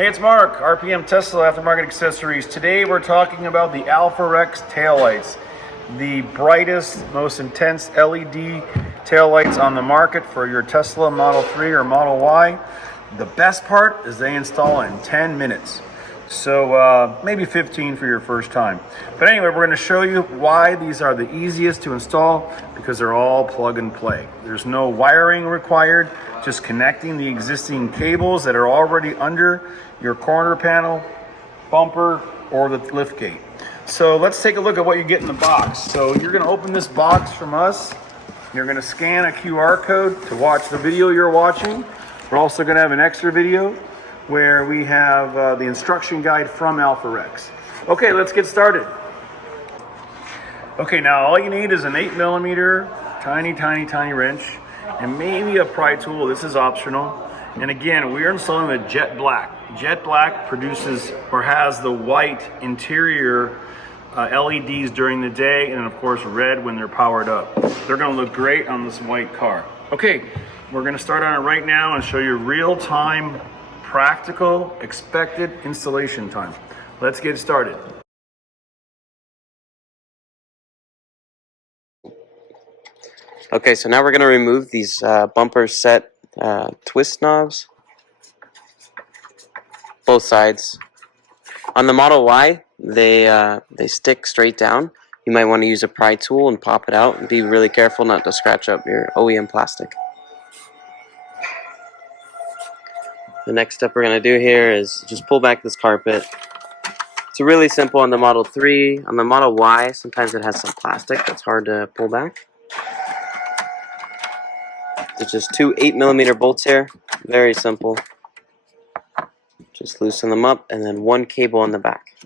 Hey, it's Mark, RPM Tesla Aftermarket Accessories. Today we're talking about the AlphaRex taillights, the brightest, most intense LED taillights on the market for your Tesla Model 3 or Model Y. The best part is they install in 10 minutes. So maybe 15 for your first time. But anyway, we're going to show you why these are the easiest to install, because they're all plug and play. There's no wiring required, just connecting the existing cables that are already under your corner panel, bumper, or the lift gate. So let's take a look at what you get in the box. So you're going to open this box from us. You're going to scan a QR code to watch the video you're watching. We're also going to have an extra video where we have the instruction guide from AlphaRex. Okay, let's get started. Okay, now all you need is an 8mm tiny wrench and maybe a pry tool. This is optional. And again, we are installing the jet black. Jet black produces or has the white interior LEDs during the day, and of course red when they're powered up. They're going to look great on this white car. Okay, we're going to start on it right now and show you real-time, practical, expected installation time. Let's get started. Okay, so now we're going to remove these bumper set twist knobs, both sides. On the Model Y, they stick straight down. You might want to use a pry tool and pop it out, and be really careful not to scratch up your OEM plastic. The next step we're going to do here is just pull back this carpet. It's really simple on the Model 3. On the Model Y, sometimes it has some plastic that's hard to pull back. There's just two 8mm bolts here. Very simple. Just loosen them up, and then one cable on the back.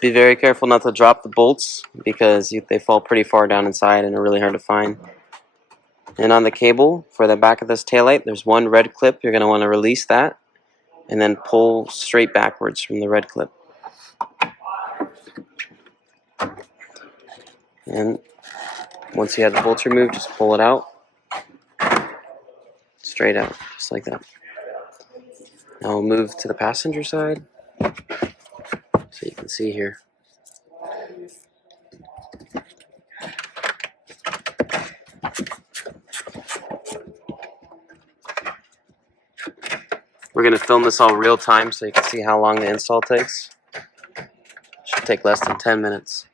Be very careful not to drop the bolts, because they fall pretty far down inside and are really hard to find. And on the cable for the back of this taillight, there's one red clip. You're going to want to release that and then pull straight backwards from the red clip. And once you have the bolts removed, just pull it out. Straight out, just like that. Now we'll move to the passenger side so you can see here. We're going to film this all real time so you can see how long the install takes. Should take less than 10 minutes.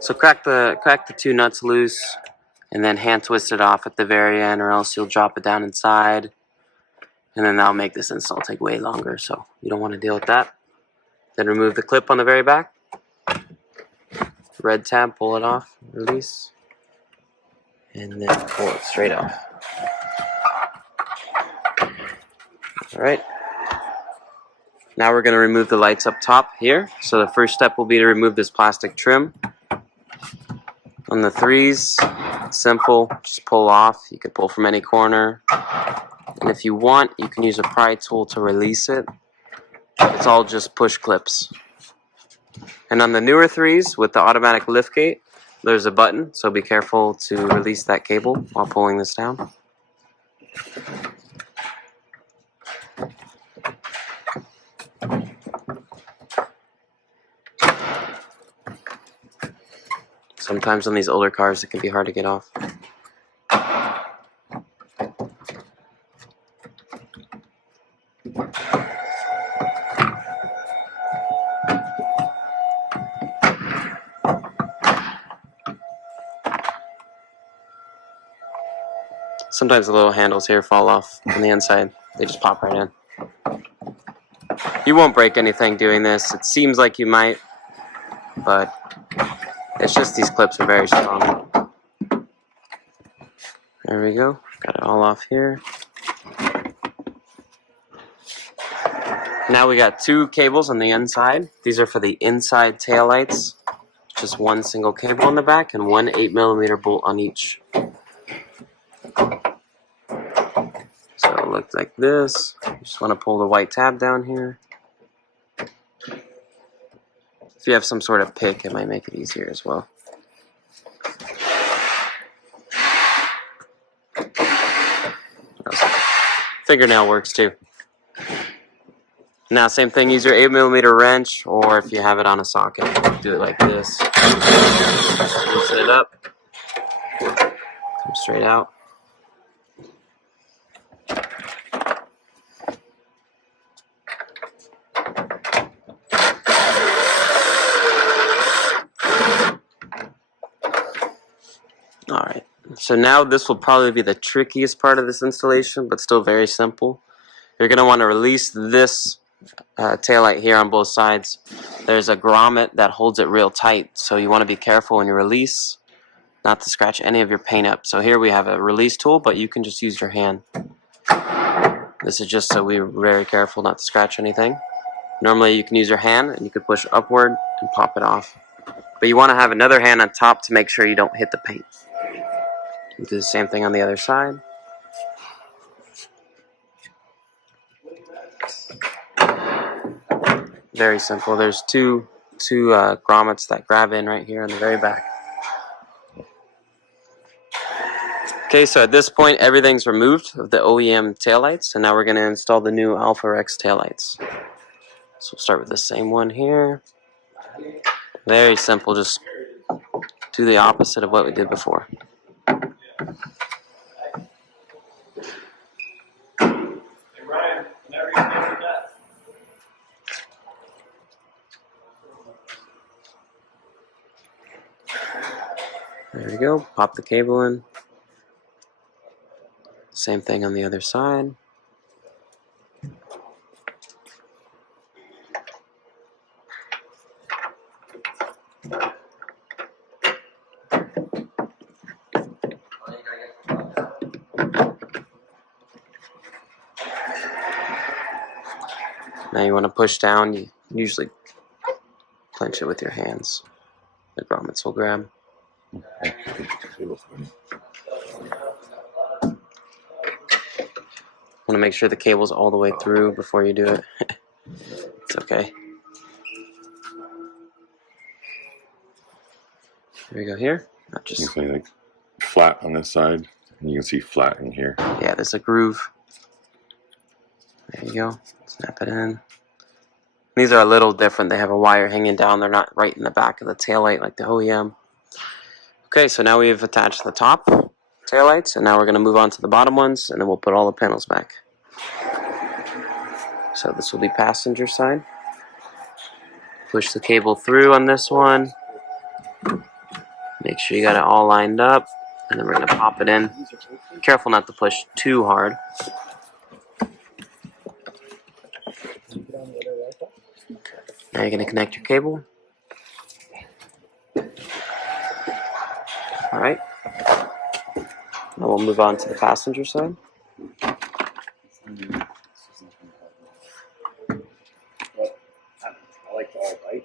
So crack the two nuts loose, and then hand twist it off at the very end, or else you'll drop it down inside, and then that'll make this install take way longer, so you don't want to deal with that. Then remove the clip on the very back. Red tab, pull it off, release, and then pull it straight off. Alright. Now we're going to remove the lights up top here. So the first step will be to remove this plastic trim. On the 3s, it's simple, just pull off. You can pull from any corner. And if you want, you can use a pry tool to release it. It's all just push clips. And on the newer 3s with the automatic lift gate, there's a button, so be careful to release that cable while pulling this down. Sometimes on these older cars it can be hard to get off. Sometimes the little handles here fall off on the inside. They just pop right in. You won't break anything doing this. It seems like you might, but it's just these clips are very strong. There we go. Got it all off here. Now we got two cables on the inside. These are for the inside taillights. Just one single cable on the back and one 8mm bolt on each. So like this. You just want to pull the white tab down here. If you have some sort of pick, it might make it easier as well. Fingernail works too. Now, same thing, use your 8mm wrench, or if you have it on a socket, do it like this. Loosen it up. Come straight out. Alright, so now this will probably be the trickiest part of this installation, but still very simple. You're going to want to release this taillight here on both sides. There's a grommet that holds it real tight, so you want to be careful when you release, not to scratch any of your paint up. So here we have a release tool, but you can just use your hand. This is just so we're very careful not to scratch anything. Normally you can use your hand and you can push upward and pop it off. But you want to have another hand on top to make sure you don't hit the paint. You do the same thing on the other side. Very simple. There's two grommets that grab in right here on the very back. Okay, so at this point everything's removed of the OEM taillights, and now we're going to install the new AlphaRex taillights. So we'll start with the same one here. Very simple, just do the opposite of what we did before. There we go, pop the cable in. Same thing on the other side. Now you want to push down, you usually clench it with your hands. The grommets will grab. Want to make sure the cable's all the way through before you do it. It's okay. Here we go here. Not just you can see like flat on this side, and you can see flat in here. yeah, there's a groove. There you go. Snap it in. These are a little different. They have a wire hanging down. They're not right in the back of the taillight like the OEM. Okay, so now we've attached the top taillights, and now we're going to move on to the bottom ones, and then we'll put all the panels back. So this will be passenger side. Push the cable through on this one. Make sure you got it all lined up, and then we're going to pop it in. Careful not to push too hard. Now you're going to connect your cable. Alright. Now we'll move on to the passenger side. I like the all white.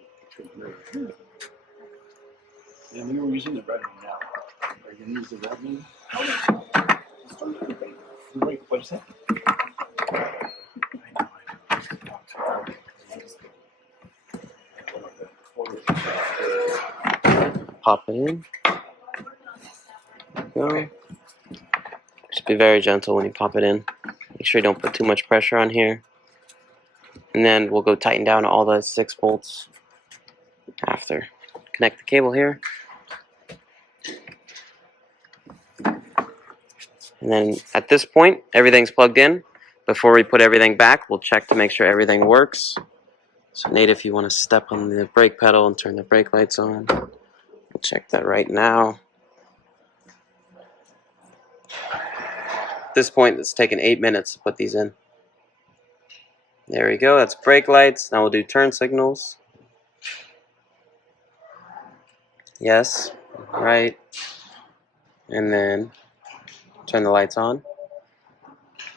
And we were using the red one now. Are you going to use the red one? Wait, what's that? Pop it in. Go. Just be very gentle when you pop it in. Make sure you don't put too much pressure on here. And then we'll go tighten down all the 6 bolts after. Connect the cable here. And then at this point, everything's plugged in. Before we put everything back, we'll check to make sure everything works. So Nate, if you want to step on the brake pedal and turn the brake lights on, we'll check that right now. At this point, it's taken 8 minutes to put these in. There we go, that's brake lights. Now we'll do turn signals. Yes, right. And then turn the lights on.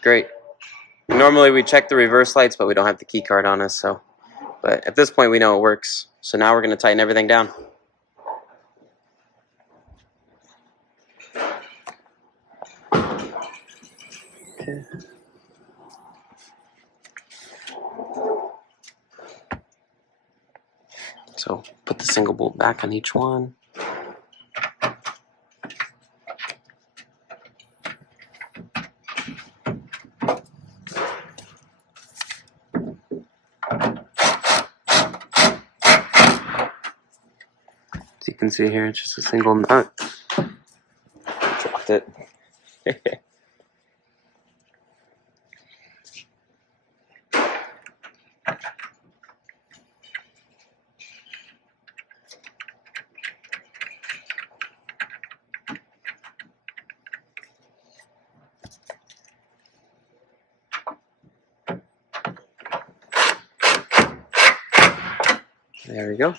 Great. Normally we check the reverse lights, but we don't have the key card on us, so. But at this point we know it works. So now we're going to tighten everything down. Okay. So put the single bolt back on each one. As you can see here, it's just a single nut. Dropped it. There we go.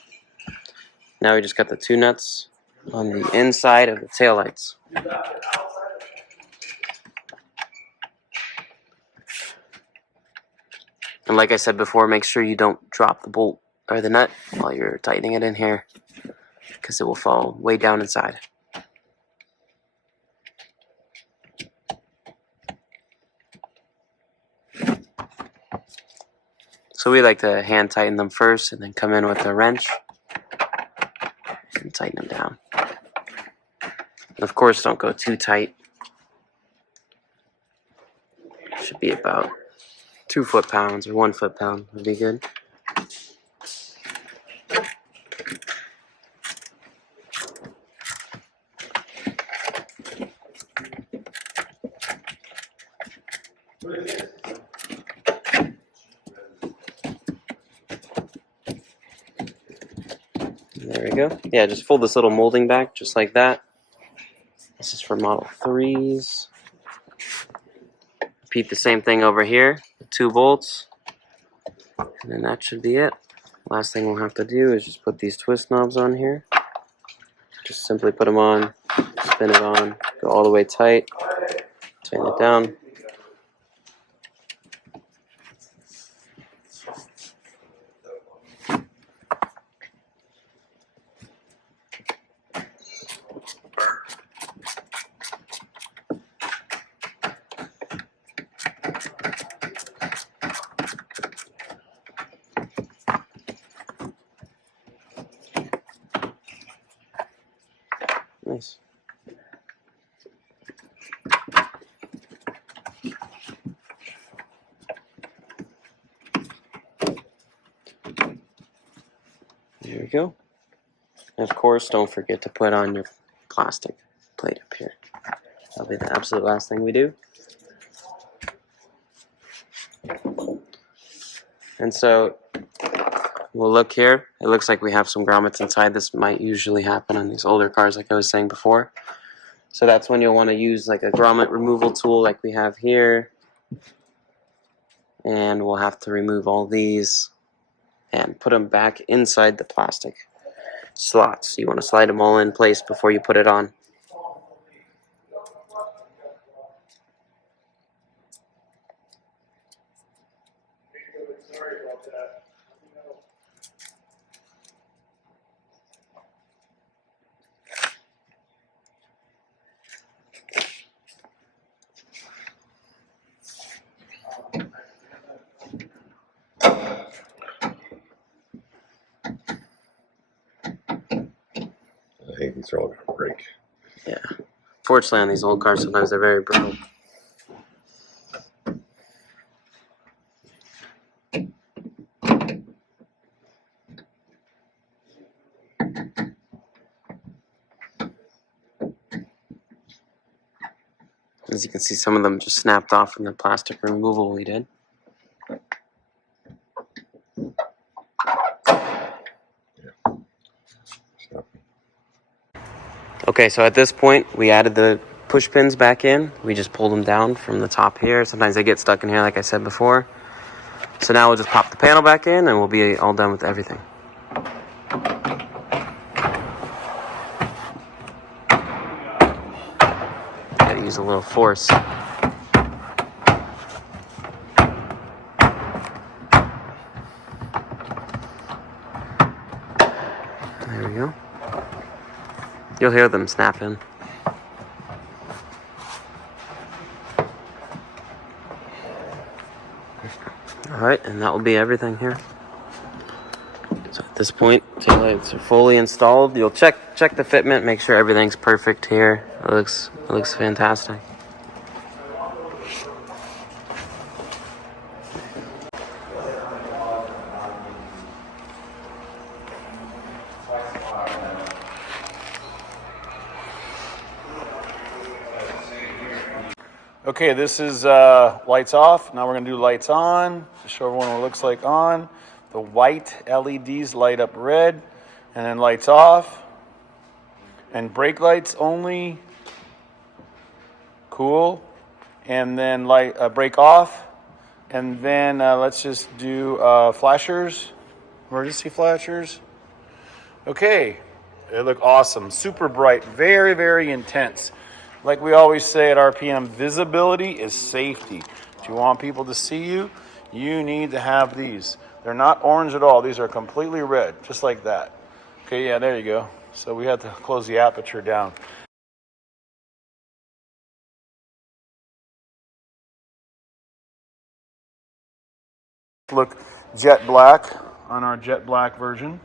Now we just got the two nuts on the inside of the taillights. And like I said before, make sure you don't drop the bolt or the nut while you're tightening it in here, because it will fall way down inside. So we like to hand tighten them first and then come in with a wrench and tighten them down. And of course, don't go too tight. Should be about 2 foot-pounds or 1 foot-pound would be good. There we go. Yeah, just fold this little molding back just like that. This is for Model 3s. Repeat the same thing over here. 2 bolts. And then that should be it. Last thing we'll have to do is just put these twist knobs on here. Just simply put them on, spin it on, go all the way tight, tighten it down. Nice. There we go. And of course, don't forget to put on your plastic plate up here. That'll be the absolute last thing we do. And so we'll look here. It looks like we have some grommets inside. This might usually happen on these older cars, like I was saying before. So that's when you'll want to use like a grommet removal tool like we have here. And we'll have to remove all these and put them back inside the plastic slots. You want to slide them all in place before you put it on. Sorry about that. I think these are all going to break. Yeah. Fortunately, on these old cars, sometimes they're very brittle. As you can see, some of them just snapped off from the plastic removal we did. Okay, so at this point, we added the push pins back in. We just pulled them down from the top here. Sometimes they get stuck in here, like I said before. So now we'll just pop the panel back in, and we'll be all done with everything. Gotta use a little force. There we go. You'll hear them snapping. Alright, and that will be everything here. So At this point, taillights are fully installed. You'll check the fitment, make sure everything's perfect here. It looks fantastic. Okay, this is lights off. Now we're going to do lights on to show everyone what it looks like on. The white LEDs light up red, and then lights off. And brake lights only. Cool. And then brake off. And then let's just do flashers, emergency flashers. Okay, they look awesome. Super bright, very, very intense. Like we always say at RPM, visibility is safety. If you want people to see you, you need to have these. They're not orange at all. These are completely red, just like that. Okay, yeah, there you go. So we have to close the aperture down. Look jet black on our jet black version.